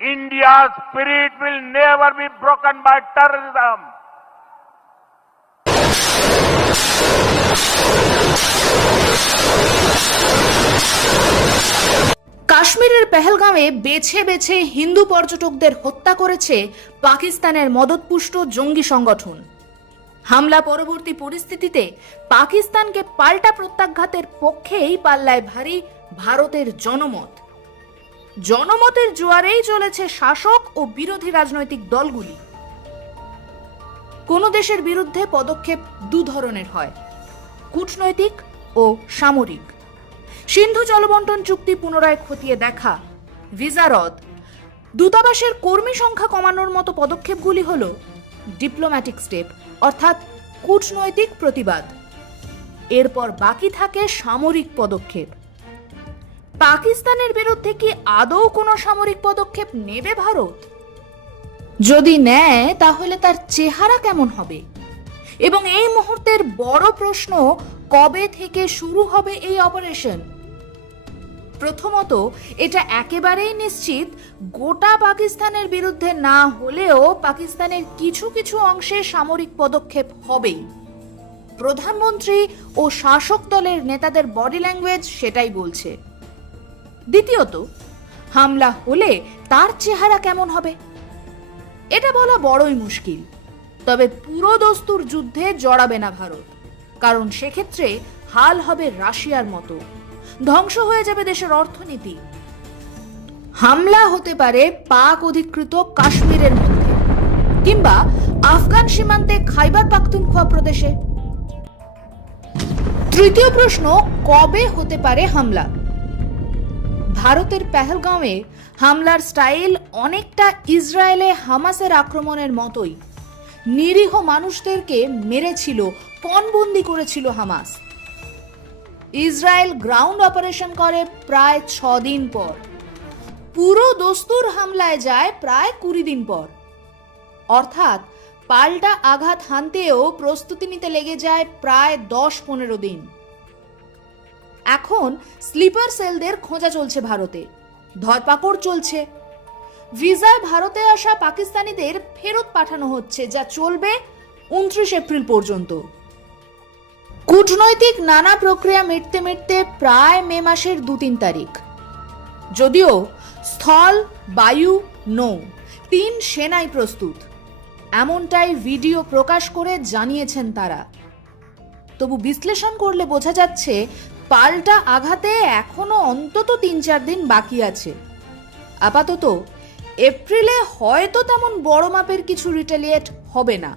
India's spirit will never be broken by terrorism. কাশ্মীরের পেহেলগাঁওয়ে বেছে বেছে হিন্দু পর্যটকদের হত্যা করেছে পাকিস্তানের মদতপুষ্ট জঙ্গি সংগঠন হামলা পরবর্তী পরিস্থিতিতে পাকিস্তানকে পাল্টা প্রত্যাঘাতের পক্ষেই পাল্লায় ভারী ভারতের জনমত জনমতের জোয়ারেই চলেছে শাসক ও বিরোধী রাজনৈতিক দলগুলি। কোন দেশের বিরুদ্ধে পদক্ষেপ দু ধরনের হয়, কূটনৈতিক ও সামরিক। সিন্ধু জলবন্টন চুক্তি পুনরায় খতিয়ে দেখা, ভিসা রদ। দূতাবাসের কর্মী সংখ্যা কমানোর মতো পদক্ষেপগুলি হল ডিপ্লোম্যাটিক স্টেপ, অর্থাৎ কূটনৈতিক প্রতিবাদ। এরপর বাকি থাকে সামরিক পদক্ষেপ। পাকিস্তানের বিরুদ্ধে কি আদৌ কোনো সামরিক পদক্ষেপ নেবে ভারত? যদি নেয়, তাহলে তার চেহারা কেমন হবে? এবং এই মুহূর্তের বড় প্রশ্ন, কবে থেকে শুরু হবে এই অপারেশন? প্রথমত, এটা একেবারেই নিশ্চিত, গোটা পাকিস্তানের বিরুদ্ধে না হলেও পাকিস্তানের কিছু কিছু অংশে সামরিক পদক্ষেপ হবেই। প্রধানমন্ত্রী ও শাসক দলের নেতাদের বডি ল্যাঙ্গুয়েজ সেটাই বলছে। দ্বিতীয়ত, হামলা হলে তার চেহারা কেমন হবে? এটা বলা বড়ই মুশকিল। তবে পুরো দস্তুর যুদ্ধে জড়াবে না ভারত। কারণ সেক্ষেত্রে হাল হবে রাশিয়ার মতো। ধ্বংস হয়ে যাবে দেশের অর্থনীতি। হামলা হতে পারে পাক অধিকৃত কাশ্মীরের মধ্যে কিংবা আফগান সীমান্তে খাইবার পাখতুনখোয়া প্রদেশে। তৃতীয় প্রশ্ন, কবে হতে পারে হামলা? ভারতের পেহেলগাঁওয়ে হামলার স্টাইল অনেকটা ইসরায়েলে হামাসের আক্রমণের মতোই। নিরীহ মানুষদেরকে মেরেছিল, পণবন্দি করেছিল হামাস। ইসরায়েল গ্রাউন্ড অপারেশন করে প্রায় ছ দিন পর। পুরো দস্তুর হামলায় যায় প্রায় কুড়ি দিন পর। অর্থাৎ পাল্টা আঘাত হানতেও প্রস্তুতি নিতে লেগে যায় প্রায় দশ পনেরো দিন। এখন স্লিপার সেলদের খোঁজা চলছে ভারতে। ধরপাকড় চলছে। ভিসায় ভারতে আসা পাকিস্তানিদের ফেরত পাঠানো হচ্ছে, যা চলবে উনত্রিশ এপ্রিল পর্যন্ত। কূটনৈতিক নানা প্রক্রিয়া মিটতে মিটতে প্রায় মে মাসের দু তিন তারিখ। যদিও স্থল, বায়ু, নৌ তিন সেনাই প্রস্তুত। এমনটাই ভিডিও প্রকাশ করে জানিয়েছেন তারা। তবু বিশ্লেষণ করলে বোঝা যাচ্ছে পাল্টা আঘাতে এখনও অন্তত তিন চার দিন বাকি আছে। আপাতত এপ্রিলে হয়তো তেমন বড় মাপের কিছু রিটালিয়েট হবে না।